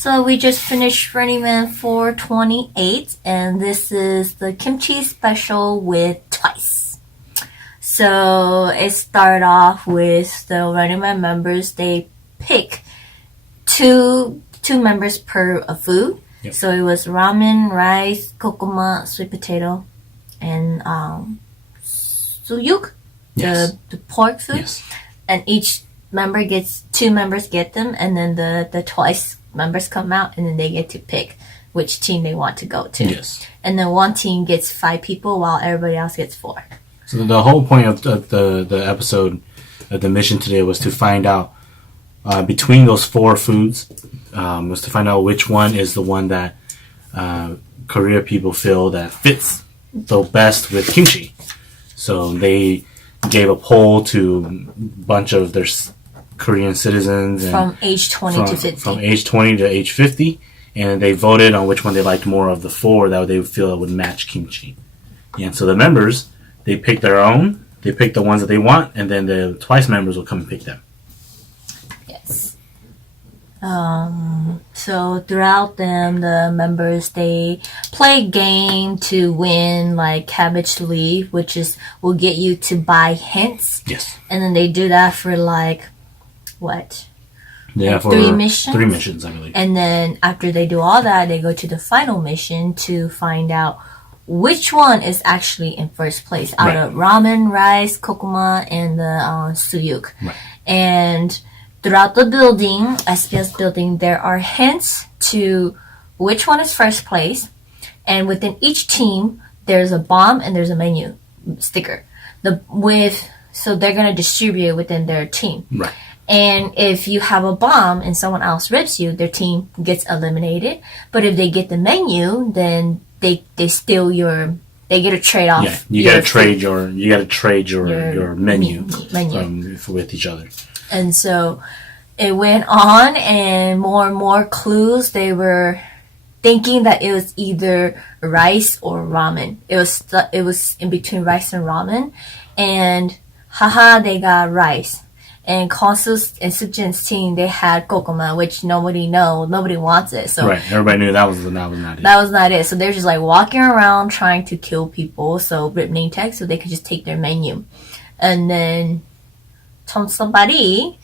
So we just finished Running Man 428, and this is the kimchi special with twice. So it started off with the Running Man members. They pick two members per food. Yep. So it was ramen, rice, kokoma, sweet potato, and suyuk, Yes. the pork food. Yes. And each member gets, two members get them, and then the twice members come out, and then they get to pick which team they want to go to. Yes. And then one team gets 5 people while everybody else gets 4. So the whole point of the episode, of the mission today, was to find out between those 4 foods, was to find out which one is the one that Korea people feel that fits the best with kimchi. So they gave a poll to a bunch of their Korean citizens From age 20 to 50. From age 20 to age 50, and they voted on which one they liked more of the 4 that they feel would match kimchi. And so the members, they pick their own, they pick the ones that they want, and then the twice members will come and pick them. Yes. So throughout them, the members, they play a game to win, like cabbage leaf, which will get you to buy hints. Yes. And then they do that for like, what? Yeah, like for 3 missions? 3 missions, I believe. And then after they do all that, they go to the final mission to find out which one is actually in first place out of ramen, rice, kokoma, and the suyuk. Right. And throughout the building, SPS building, there are hints to which one is first place. And within each team, there's a bomb and there's a menu sticker. So they're going to distribute within their team. Right. And if you have a bomb and someone else rips you, their team gets eliminated. But if they get the menu, then they steal they get a trade off. Yeah, you gotta trade your menu with each other. And so it went on, and more clues. They were thinking that it was either rice or ramen. It was in between rice and ramen, and they got rice. And Consu's and Sukjin's team, they had kokoma, which nobody wants it. So right, everybody knew that was not it. That was not it. So they're just like walking around trying to kill people. So rip name tag, so they could just take their menu. And then somebody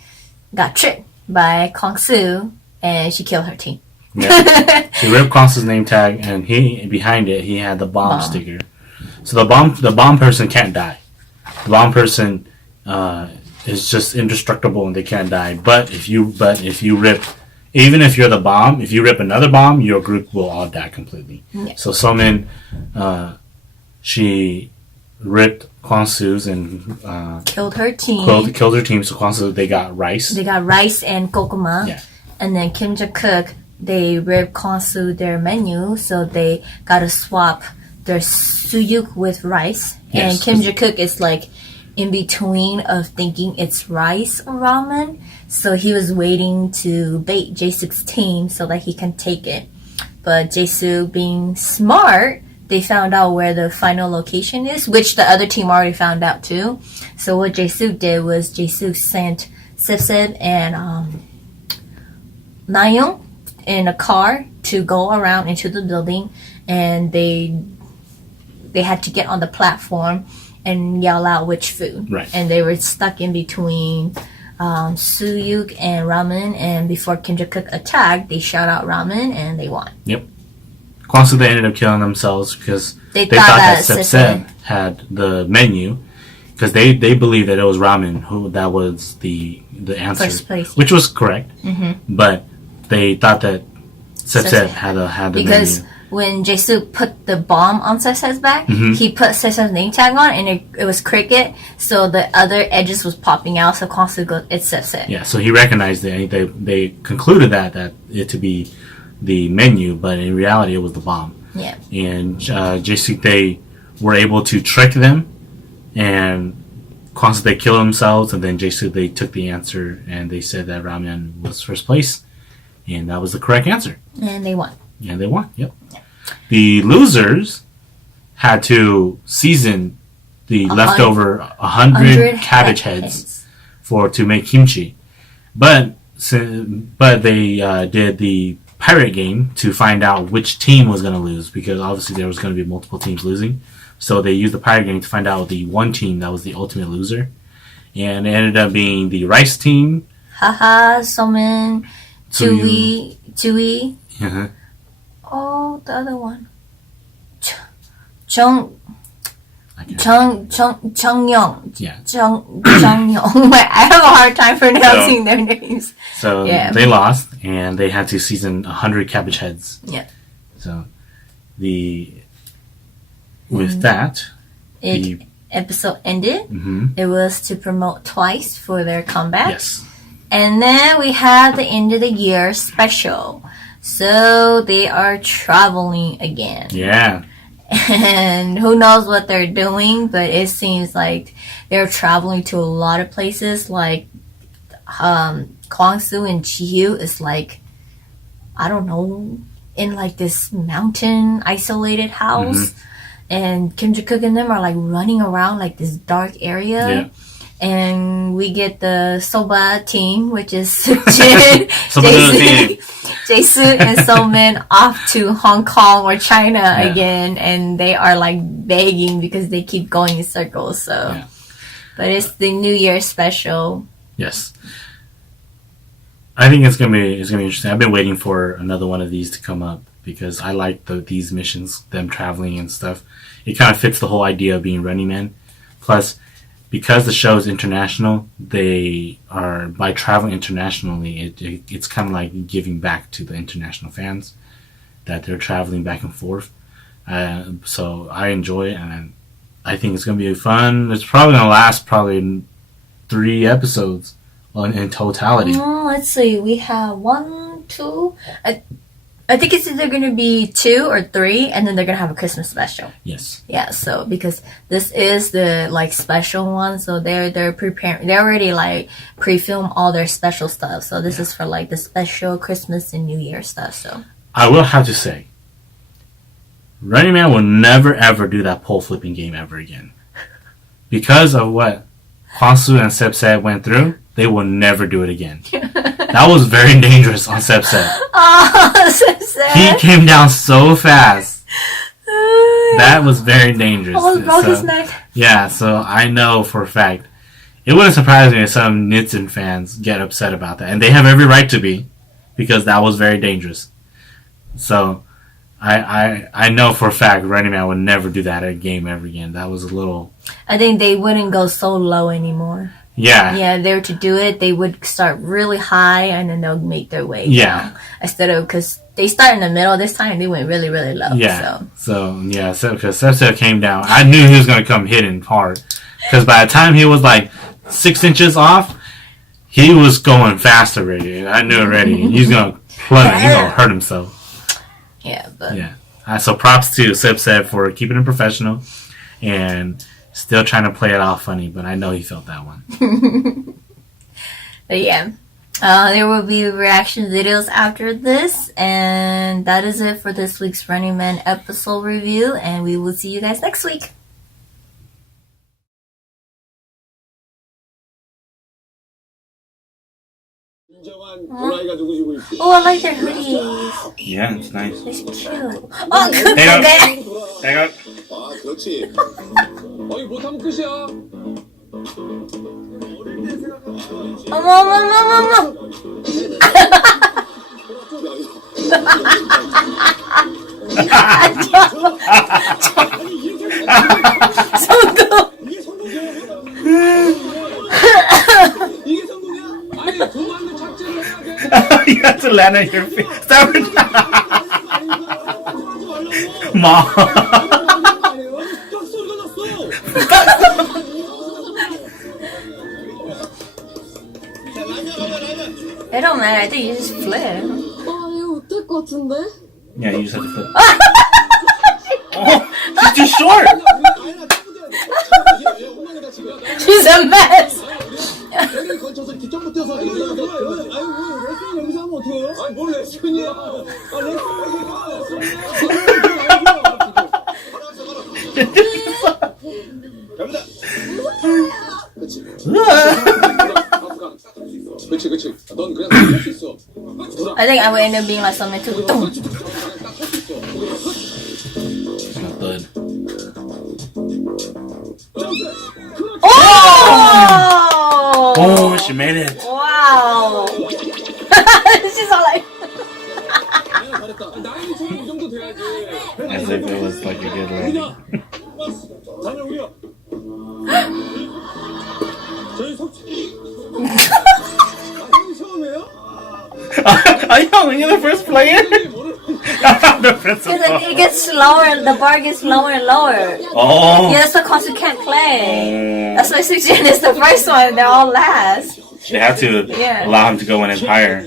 got tricked by Kongsu, and she killed her team. Yeah. She ripped Kongsu's name tag, and behind it he had the bomb sticker. So the bomb person can't die. The bomb person is just indestructible and they can't die. But if you rip, even if you're the bomb, if you rip another bomb, your group will all die completely. Yeah. So Somin, she ripped Kwangsu's and killed her team. Killed her team. So Kwangsu, they got rice. They got rice and kokoma. Yeah. And then Kim Ja-cook, they ripped Kwangsu their menu, so they got to swap their suyuk with rice. Yes. And Kim Ja-cook is like in between of thinking it's rice or ramen, so he was waiting to bait Jae-suk's team so that he can take it. But Jae-suk, being smart, they found out where the final location is, which the other team already found out too. So what Jae-suk did was Jae-suk sent Sip and Nayoung in a car to go around into the building, and they had to get on the platform and yell out which food. Right. And they were stuck in between suyuk and ramen, and before Kim Ja-cook attacked, they shout out ramen and they won. Yep. Kwangsu, they ended up killing themselves because they thought that Sep had the menu, because they believed that it was ramen that was the answer, First place. which was correct. Mm-hmm. But they thought that Sep had the because menu. When Jae-suk put the bomb on Ses's back, Mm-hmm. he put Ses's name tag on, and it was cricket, so the other edges was popping out, so Kwangsu goes, it's Sep. Yeah, so he recognized it. They concluded that it to be the menu, but in reality it was the bomb. Yeah. And Jae-suk, they were able to trick them, and Kwangsu, they killed themselves, and then Jae-suk, they took the answer, and they said that ramen was first place, and that was the correct answer. And they won. And they won, yep. The losers had to season the leftover 100 cabbage heads to make kimchi. But they did the pirate game to find out which team was going to lose, because obviously there was going to be multiple teams losing. So they used the pirate game to find out the one team that was the ultimate loser. And it ended up being the rice team. Haha, Somin, Chewy. Uh-huh. Oh, the other one. Chung Young. Yeah. Chung Young. I have a hard time pronouncing their names. So they lost, and they had to season 100 cabbage heads. Yeah. So with that, the episode ended. Mm-hmm. It was to promote Twice for their comeback. Yes. And then we had the end of the year special. So they are traveling again. Yeah. And who knows what they're doing, but it seems like they're traveling to a lot of places. Like Kwangsu and Chiyu is like, I don't know, in like this mountain isolated house. Mm-hmm. And Kim Ji-kook and them are like running around like this dark area. Yeah. And we get the Soba team, which is Jin, Jae-soo, and So-min off to Hong Kong or China again. And they are like begging because they keep going in circles. So, but it's the New Year special. Yes. I think it's gonna be interesting. I've been waiting for another one of these to come up because I like these missions, them traveling and stuff. It kind of fits the whole idea of being Running Man. Plus, because the show is international, they are, by traveling internationally, it's kind of like giving back to the international fans that they're traveling back and forth. So I enjoy it, and I think it's going to be fun. It's probably going to last 3 episodes in totality. Let's see. We have 1, 2. I think it's either going to be 2 or 3, and then they're going to have a Christmas special. Yes. Yeah, so because this is the like special one, so they're preparing. They already like pre-film all their special stuff. So this is for like the special Christmas and New Year stuff. So I will have to say, Running Man will never ever do that pole flipping game ever again, because of what Kwangsu and Sepset went through. They will never do it again. That was very dangerous on Sepset. Oh, Sepset. He came down so fast. That was very dangerous. Oh, broke his neck. Yeah, so I know for a fact. It wouldn't surprise me if some Nitzan fans get upset about that. And they have every right to be, because that was very dangerous. So I know for a fact Running Man would never do that at a game ever again. That was a little... I think they wouldn't go so low anymore. Yeah. Yeah, they were to do it, they would start really high and then they'll make their way down. Instead of, because they start in the middle, this time they went really, really low. Yeah. So because Sepset came down, I knew he was going to come hitting hard. Because by the time he was like 6 inches off, he was going fast already. I knew already. He's going to plummet. He's going to hurt himself. Yeah, but... Yeah. So props to Sepset for keeping it professional and still trying to play it off funny, but I know he felt that one. But yeah, there will be reaction videos after this, and that is it for this week's Running Man episode review, and we will see you guys next week. Oh, I like their hoodies. Yeah, it's nice. It's cute. Oh, good. Hang on. 그렇지. 어이 못하면 끝이야. 어머. 성공. 이게 성공이야? 아니 도망도 착지를 해야 돼. You have to land on your feet. Stop it. Mom. It don't matter. I think you just flip. 이거 못할 것 같은데? Yeah, you just have to flip. Oh, she's too short. She's a mess. 여기를 걸쳐서 뒤쪽부터 뛰어서 여기서 하면 어떡해요? 아니 뭘 레슨이야? 갑니다. 그렇지. 넌 그냥 할 수 있어. I think think I would end up being like something too. It's not good. Oh! Oh, she made it. Wow! She's all like. 잘했다. 나이처럼 이 정도 돼야지. As if it was like a good landing. 다음에 우리야. 저희 석. 형이 처음이에요? You're the first player? I'm the first Because it gets slower, the bar gets lower and lower. Oh. Yeah, that's because you can't play. That's why Sujian is the first one, they're all last. They have to Yeah. allow him to go in and higher.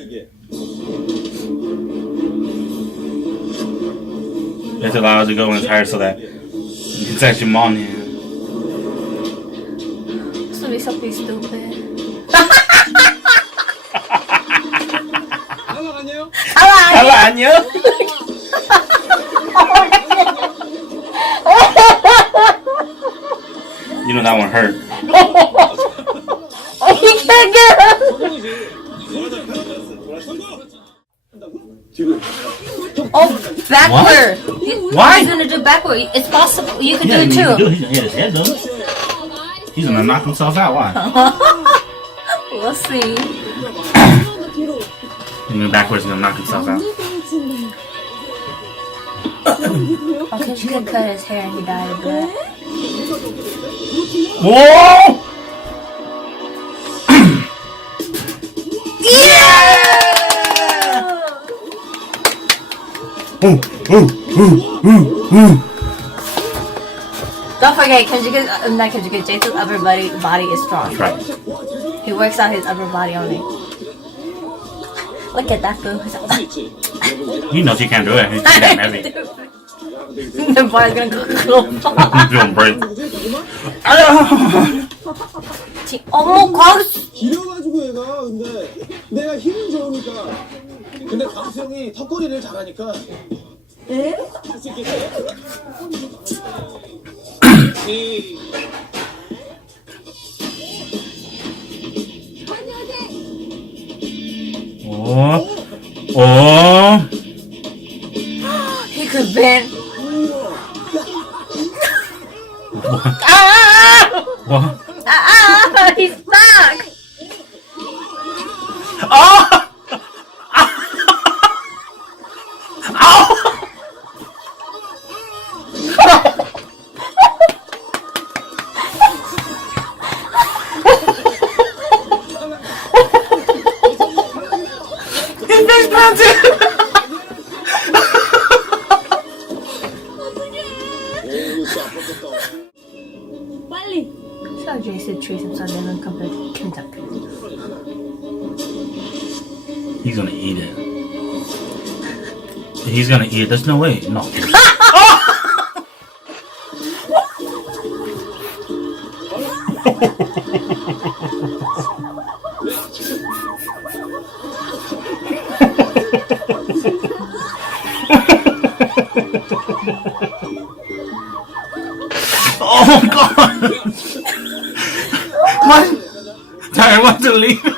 They have to allow him to go in higher so that it's actually money. This would be something stupid. 하나 아니에요? Hello, Anya. You know that one hurt. Oh, he can't get up! Oh, backward! Why? He's gonna do backward. It's possible. You can do it He's too. gonna hit his head though. He's gonna knock himself out. Why? We'll see. He went backwards and gonna knock himself out. Okay, she could cut his hair and he died of blood. Whoa! Don't forget, not Kenjika's, Jason's upper body is strong. Right. He works out his upper body only. Look at that fool. He's like, He knows he can't do it. He's damn heavy. the bar's gonna go. He's doing break. 어머, 광수. 길어가지고 얘가 근데 내가 힘은 좋으니까 근데 광수 형이 턱걸이를 잘하니까 에? 할 수 있겠어요? Oh. Oh. He could bend. What? Ah! What? Ah! He's stuck! Oh! Ow! His face planted! 빨리. So Jason treats himself doesn't come to Kentucky. He's gonna eat it. He's gonna eat it. There's no way. No. Oh God! What? I want to leave.